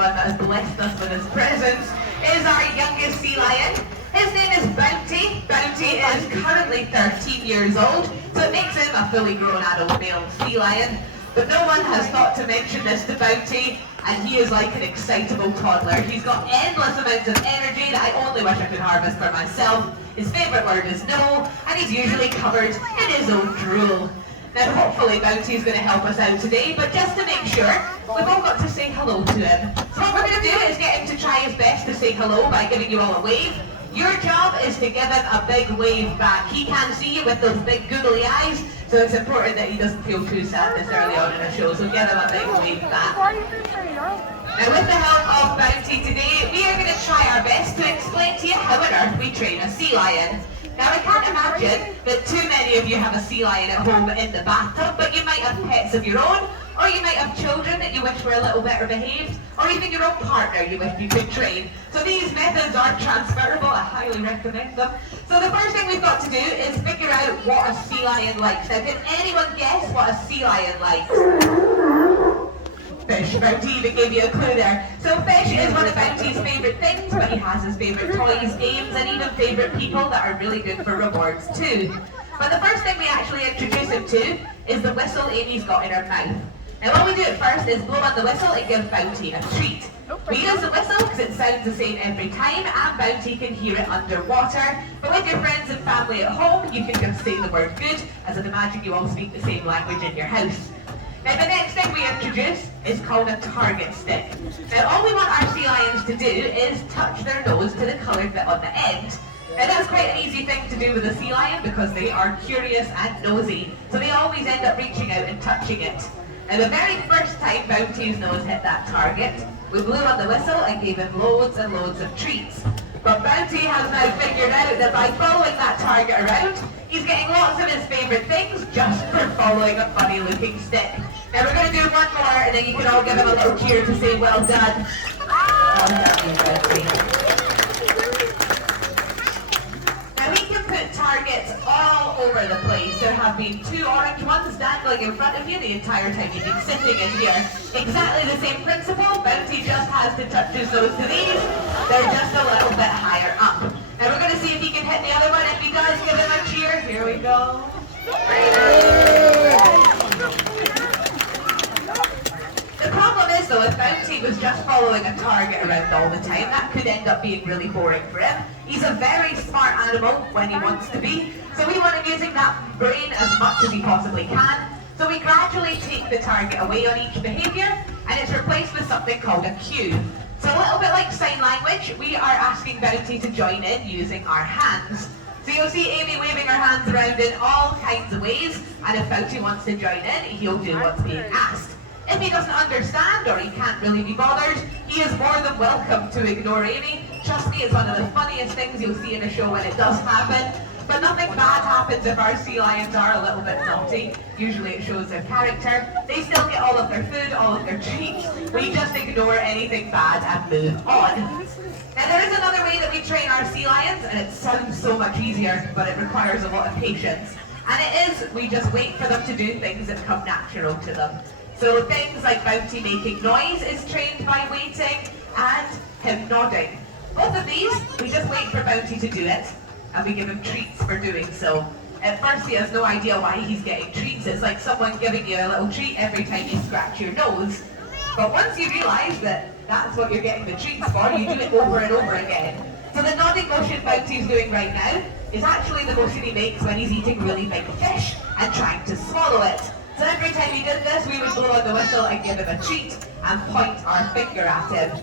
one that has blessed us with his presence is our youngest sea lion. His name is Bounty. Bounty is currently 13 years old, so it makes him a fully grown adult male sea lion. But no one has thought to mention this to Bounty, and he is like an excitable toddler. He's got endless amounts of energy that I only wish I could harvest for myself. His favourite word is no, and he's usually covered in his own drool. Now hopefully Bounty is going to help us out today, but just to make sure, we've all got to say hello to him. So what we're going to do is get him to try his best to say hello by giving you all a wave. Your job is to give him a big wave back. He can't see you with those big googly eyes, so it's important that he doesn't feel too sad this early on in the show, so give him a big wave back. Now with the help of Bounty today, we are going to try our best to explain to you how on earth we train a sea lion. Now I can't imagine that too many of you have a sea lion at home in the bathtub, but you might have pets of your own, or you might have children that you wish were a little better behaved, or even your own partner you wish you could train. So these methods are transferable, I highly recommend them. So the first thing we've got to do is figure out what a sea lion likes. Now can anyone guess what a sea lion likes? Fish. Bounty even gave you a clue there. So fish is one of Bounty's favourite things, but he has his favourite toys, games, and even favourite people that are really good for rewards too. But the first thing we actually introduce him to is the whistle Amy's got in her mouth. Now what we do at first is blow on the whistle and give Bounty a treat. We use the whistle because it sounds the same every time, and Bounty can hear it underwater. But with your friends and family at home, you can just say the word good, as I'd imagine you all speak the same language in your house. Now the next thing we introduce is called a target stick. Now all we want our sea lions to do is touch their nose to the coloured bit on the end. Now that's quite an easy thing to do with a sea lion because they are curious and nosy, so they always end up reaching out and touching it. Now the very first time Bounty's nose hit that target, we blew on the whistle and gave him loads and loads of treats. But Bounty has now figured out that by following that target around, he's getting lots of his favourite things just for following a funny looking stick. Now we're going to do one more and then you can all give him a little cheer to say well done. Well done, Bounty. Now we can put targets all over the place. There have been 2 orange ones dangling in front of you the entire time you've been sitting in here. Exactly the same principle. Bounty just has to touch his nose to these. They're just a little bit higher up. Now we're going to see if he can hit the other one. If he does, give him a cheer. Here we go. The problem is though, if Bounty was just following a target around all the time, that could end up being really boring for him. He's a very smart animal when he wants to be, so we want him using that brain as much as he possibly can. So we gradually take the target away on each behaviour, and it's replaced with something called a cue. So a little bit like sign language, we are asking Bounty to join in using our hands. So you'll see Amy waving her hands around in all kinds of ways, and if Bounty wants to join in, he'll do what's being asked. If he doesn't understand or he can't really be bothered, he is more than welcome to ignore Amy. Trust me, it's one of the funniest things you'll see in a show when it does happen. But nothing bad happens if our sea lions are a little bit naughty. Usually it shows their character. They still get all of their food, all of their treats. We just ignore anything bad and move on. Now there is another way that we train our sea lions, and it sounds so much easier, but it requires a lot of patience. And it is, we just wait for them to do things that come natural to them. So things like Bounty making noise is trained by waiting, and him nodding. Both of these, we just wait for Bounty to do it, and we give him treats for doing so. At first he has no idea why he's getting treats. It's like someone giving you a little treat every time you scratch your nose. But once you realise that that's what you're getting the treats for, you do it over and over again. So the nodding motion Bounty's doing right now is actually the motion he makes when he's eating really big fish and trying to swallow it. So every time he did this, we would blow on the whistle and give him a treat and point our finger at him.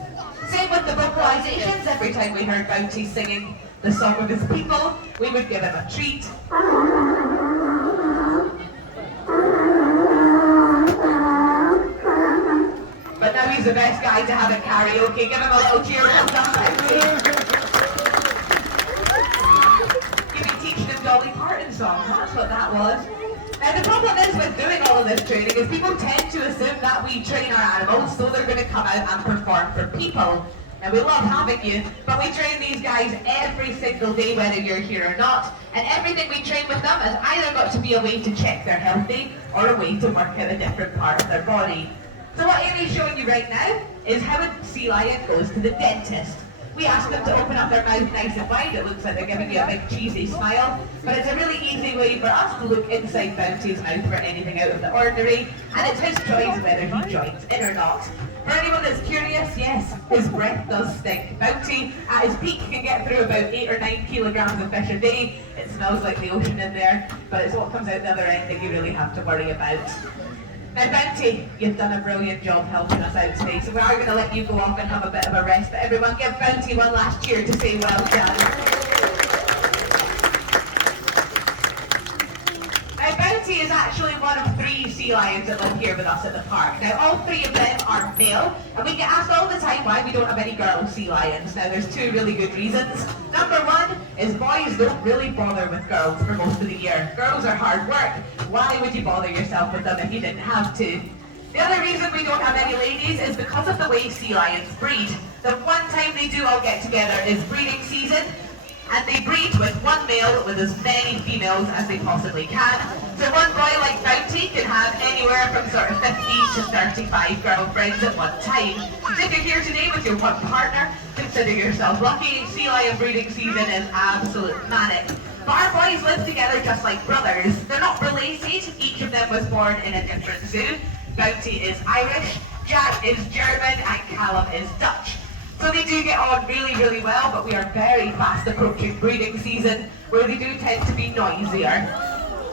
Same with the vocalizations. Every time we heard Bounty singing the song of his people, we would give him a treat. But now he's the best guy to have at karaoke. Give him a little cheer. Well done, Bounty. You've been teaching him Dolly Parton songs. That's what that was. Now the problem is with doing all of this training is people tend to assume that we train our animals so they're going to come out and perform for people. Now we love having you, but we train these guys every single day whether you're here or not, and everything we train with them has either got to be a way to check they're healthy or a way to work at a different part of their body. So what Amy's showing you right now is how a sea lion goes to the dentist. We ask them to open up their mouth nice and wide. It looks like they're giving you a big cheesy smile, but it's a really easy way for us to look inside Bounty's mouth for anything out of the ordinary, and it's his choice whether he joins in or not. For anyone that's curious, yes, his breath does stink. Bounty, at his peak, can get through about 8 or 9 kilograms of fish a day. It smells like the ocean in there, but it's what comes out the other end that you really have to worry about. Now Bounty, you've done a brilliant job helping us out today, so we are going to let you go off and have a bit of a rest, but everyone give Bounty one last cheer to say well done. Now Bounty is actually one of 3 sea lions that live here with us at the park. Now all 3 of them are male, and we get asked all the time why we don't have any girl sea lions. Now there's 2 really good reasons. Number 1 is boys don't really bother with girls for most of the year. Girls are hard work. Why would you bother yourself with them if you didn't have to? The other reason we don't have any ladies is because of the way sea lions breed. The one time they do all get together is breeding season, and they breed with one male with as many females as they possibly can. So one boy like Bounty can have anywhere from sort of 50 to 35 girlfriends at one time. So if you're here today with your one partner, consider yourself lucky. Sea lion breeding season is absolute manic. But our boys live together just like brothers. They're not related. Each of them was born in a different zoo. Bounty is Irish, Jack is German, and Callum is Dutch. So they do get on really, really well, but we are very fast approaching breeding season, where they do tend to be noisier.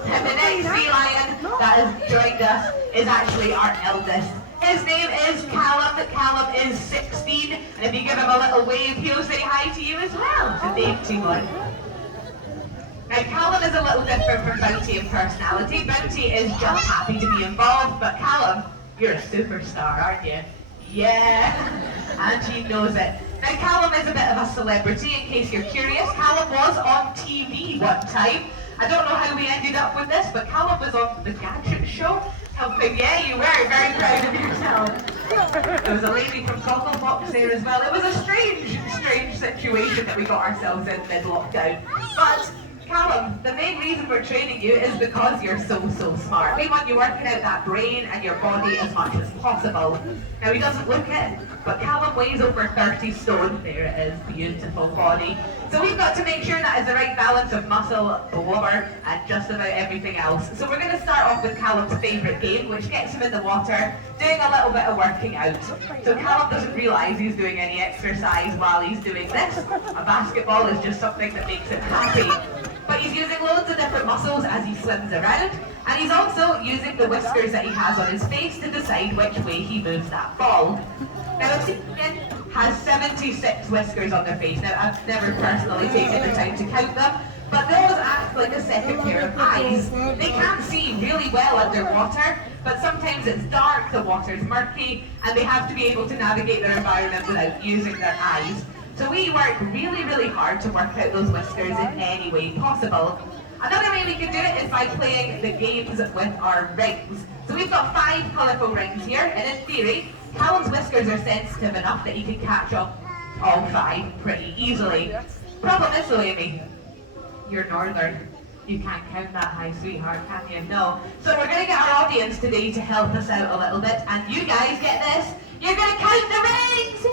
And the next sea lion that has joined us is actually our eldest. His name is Callum. Callum is 16, and if you give him a little wave, he'll say hi to you as well. It's a dainty one. Now Callum is a little different from Bounty in personality. Bounty is just happy to be involved, but Callum, you're a superstar, aren't you? Yeah, and he knows it. Now Callum is a bit of a celebrity, in case you're curious. Callum was on TV one time. I don't know how we ended up with this, but Callum was on the Gadget Show. Helping, yeah, you were very proud of yourself. There was a lady from Gogglebox there as well. It was a strange situation that we got ourselves in mid-lockdown. But Callum, the main reason we're training you is because you're so smart. We want you working out that brain and your body as much as possible. Now he doesn't look it, but Callum weighs over 30 stone. There it is, beautiful body. So we've got to make sure that is the right balance of muscle, blubber, and just about everything else. So we're going to start off with Callum's favourite game, which gets him in the water, doing a little bit of working out. So Callum doesn't realise he's doing any exercise while he's doing this. A basketball is just something that makes him happy. But he's using loads of different muscles as he swims around, and he's also using the whiskers that he has on his face to decide which way he moves that ball. Now, Obsidian has 76 whiskers on their face. Now, I've never personally taken the time to count them, but those act like a second pair of eyes. They can see really well underwater, but sometimes it's dark, the water's murky, and they have to be able to navigate their environment without using their eyes. So we work really hard to work out those whiskers in any way possible. Another way we can do it is by playing the games with our rings. So we've got 5 colourful rings here, and in theory, Callum's whiskers are sensitive enough that he can catch up all 5 pretty easily. Problem is though, Amy, you're northern. You can't count that high, sweetheart, can you? No. So we're going to get our audience today to help us out a little bit, and you guys, get this, you're going to count the rings!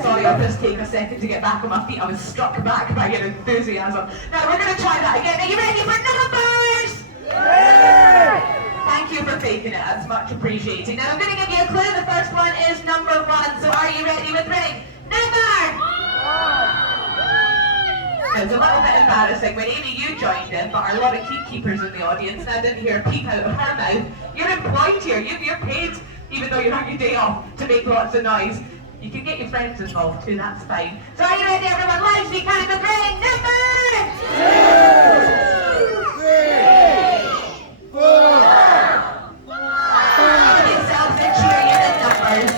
Sorry, I'll just take a second to get back on my feet. I was struck back by your enthusiasm. Now we're going to try that again. Are you ready for numbers? Yeah! Thank you for faking it. That's much appreciated. Now I'm going to give you a clue. The first one is number 1. So are you ready with ring? Number! It's a little bit embarrassing. When Amy, you joined in, but our lot of keepers in the audience, and I didn't hear a peep out of her mouth. You're employed here. You're paid, even though you're on your day off, to make lots of noise. You can get your friends involved too, that's fine. So are you ready, everyone? Live, so you count the ring. Number 2, 3, 4, 5. Give yourselves a cheer, you're the numbers.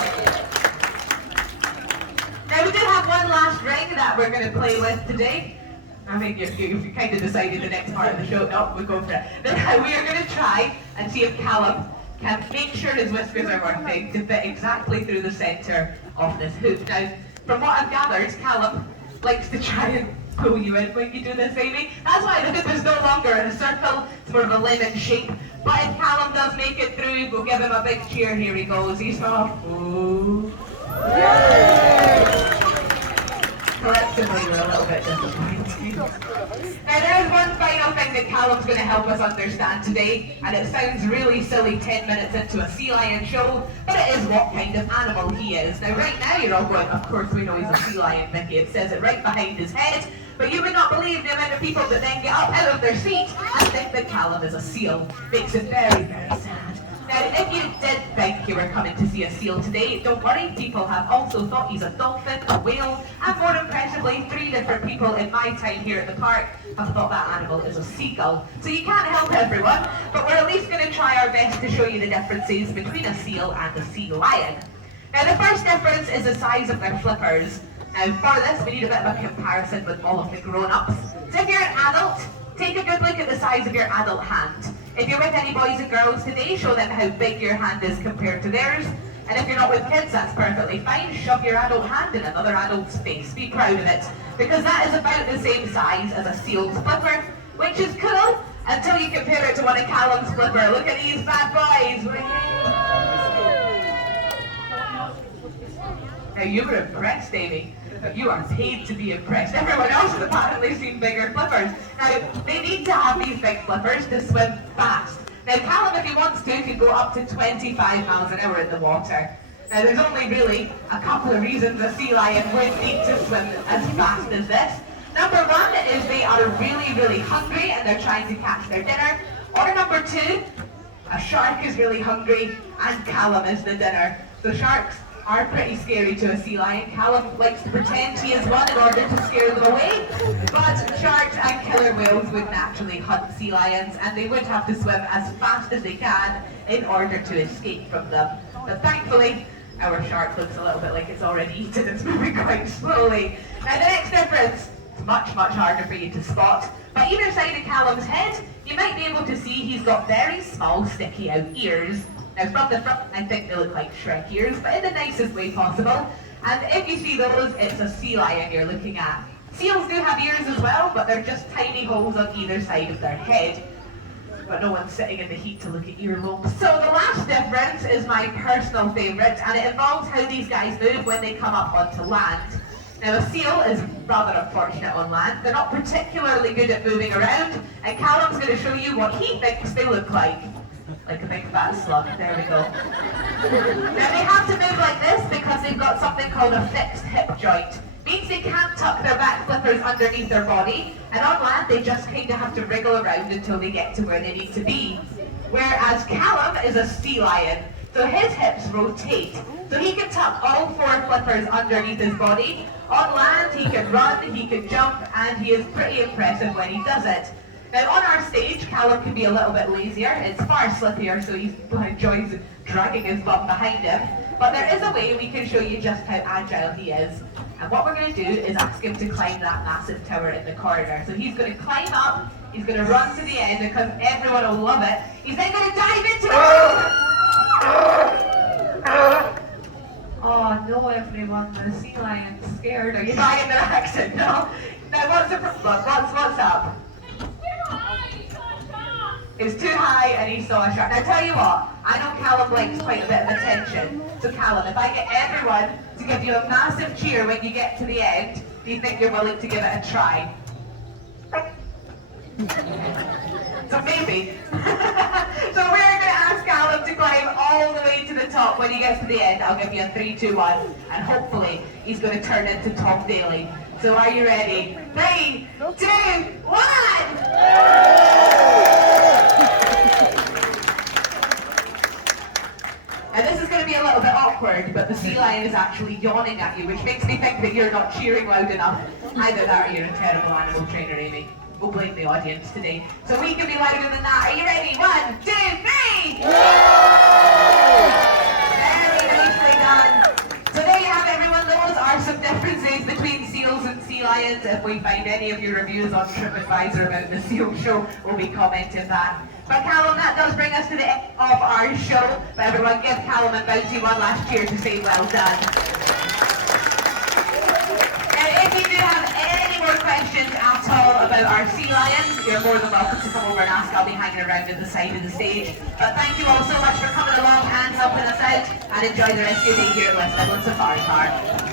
Now we do have one last ring that we're going to play with today. I think you've kind of decided the next part of the show. No, we'll go for it. Now we are going to try and see if Callum can make sure his whiskers are working to fit exactly through the centre of this hoop. Now, from what I've gathered, Callum likes to try and pull you in when you do this, Amy. That's why the hoop is no longer in a circle, it's more of a lemon shape. But if Callum does make it through, we'll give him a big cheer. Here he goes. He's off. Ooh. Collectively, we're a little bit disappointed. Now, there is one final thing that Callum's going to help us understand today, and it sounds really silly 10 minutes into a sea lion show, but it is what kind of animal he is. Now, right now, you're all going, of course we know he's a sea lion, Vicky. It says it right behind his head, but you would not believe the amount of people that then get up out of their seat and think that Callum is a seal. Makes it very, very sad. Now, if you did think you were coming to see a seal today, don't worry, people have also thought he's a dolphin, a whale, and more impressively, 3 different people in my time here at the park have thought that animal is a seagull. So you can't help everyone, but we're at least going to try our best to show you the differences between a seal and a sea lion. Now, the first difference is the size of their flippers. Now, for this, we need a bit of a comparison with all of the grown-ups. So if you're an adult, take a good look at the size of your adult hand. If you're with any boys and girls today, show them how big your hand is compared to theirs. And if you're not with kids, that's perfectly fine. Shove your adult hand in another adult's face. Be proud of it. Because that is about the same size as a seal's flipper, which is cool until you compare it to one of Callum's flipper. Look at these bad boys. Now, you were impressed, Amy. You are paid to be impressed. Everyone else has apparently seen bigger flippers. Now, they need to have these big flippers to swim fast. Now, Callum, if he wants to, can go up to 25 miles an hour in the water. Now, there's only really a couple of reasons a sea lion would need to swim as fast as this. Number one is they are really, really hungry and they're trying to catch their dinner. Or number two, a shark is really hungry and Callum is the dinner. So sharks are pretty scary to a sea lion. Callum likes to pretend he is one in order to scare them away, but sharks and killer whales would naturally hunt sea lions and they would have to swim as fast as they can in order to escape from them. But thankfully, our shark looks a little bit like it's already eaten. It's moving quite slowly. Now the next difference, it's much, much harder for you to spot. By either side of Callum's head, you might be able to see he's got very small, sticky out ears. Now from the front, I think they look like Shrek ears, but in the nicest way possible. And if you see those, it's a sea lion you're looking at. Seals do have ears as well, but they're just tiny holes on either side of their head. But no one's sitting in the heat to look at earlobes. So the last difference is my personal favourite, and it involves how these guys move when they come up onto land. Now a seal is rather unfortunate on land. They're not particularly good at moving around, and Callum's going to show you what he thinks they look like. Like a big fat slug. There we go. Now they have to move like this because they've got something called a fixed hip joint. Means they can't tuck their back flippers underneath their body, and on land they just kind of have to wriggle around until they get to where they need to be. Whereas Callum is a sea lion, so his hips rotate. So he can tuck all 4 flippers underneath his body. On land he can run, he can jump, and he is pretty impressive when he does it. Now on our stage, Callum can be a little bit lazier. It's far slippier, so he enjoys dragging his bum behind him. But there is a way we can show you just how agile he is. And what we're going to do is ask him to climb that massive tower in the corner. So he's going to climb up, he's going to run to the end because everyone will love it. He's then going to dive into it. Oh no, everyone, the sea lion's scared. Are you buying their accent? No? Now what's the problem? What's up? It was too high and he saw a shark. Now tell you what, I know Callum likes quite a bit of attention. So Callum, if I get everyone to give you a massive cheer when you get to the end, do you think you're willing to give it a try? So maybe. So we're going to ask Callum to climb all the way to the top. When he gets to the end, I'll give you a 3, 2, 1, and hopefully he's going to turn into Tom Daly. So are you ready? 3, 2, 1! And this is going to be a little bit awkward, but the sea lion is actually yawning at you, which makes me think that you're not cheering loud enough. Either that or you're a terrible animal trainer, Amy. We'll blame the audience today. So we can be louder than that. Are you ready? 1, 2, 3! Very nicely done. So there you have it, everyone. Those are some differences between seals and sea lions. If we find any of your reviews on TripAdvisor about the seal show, we'll be commenting that. But Callum, that does bring us to the end of our show. But everyone give Callum and Bounty one last cheer to say well done. Now if you do have any any more questions at all about our sea lions, you're more than welcome to come over and ask. I'll be hanging around at the side of the stage. But thank you all so much for coming along and helping us out, and enjoy the rest of your day here at West Midlands Safari Park.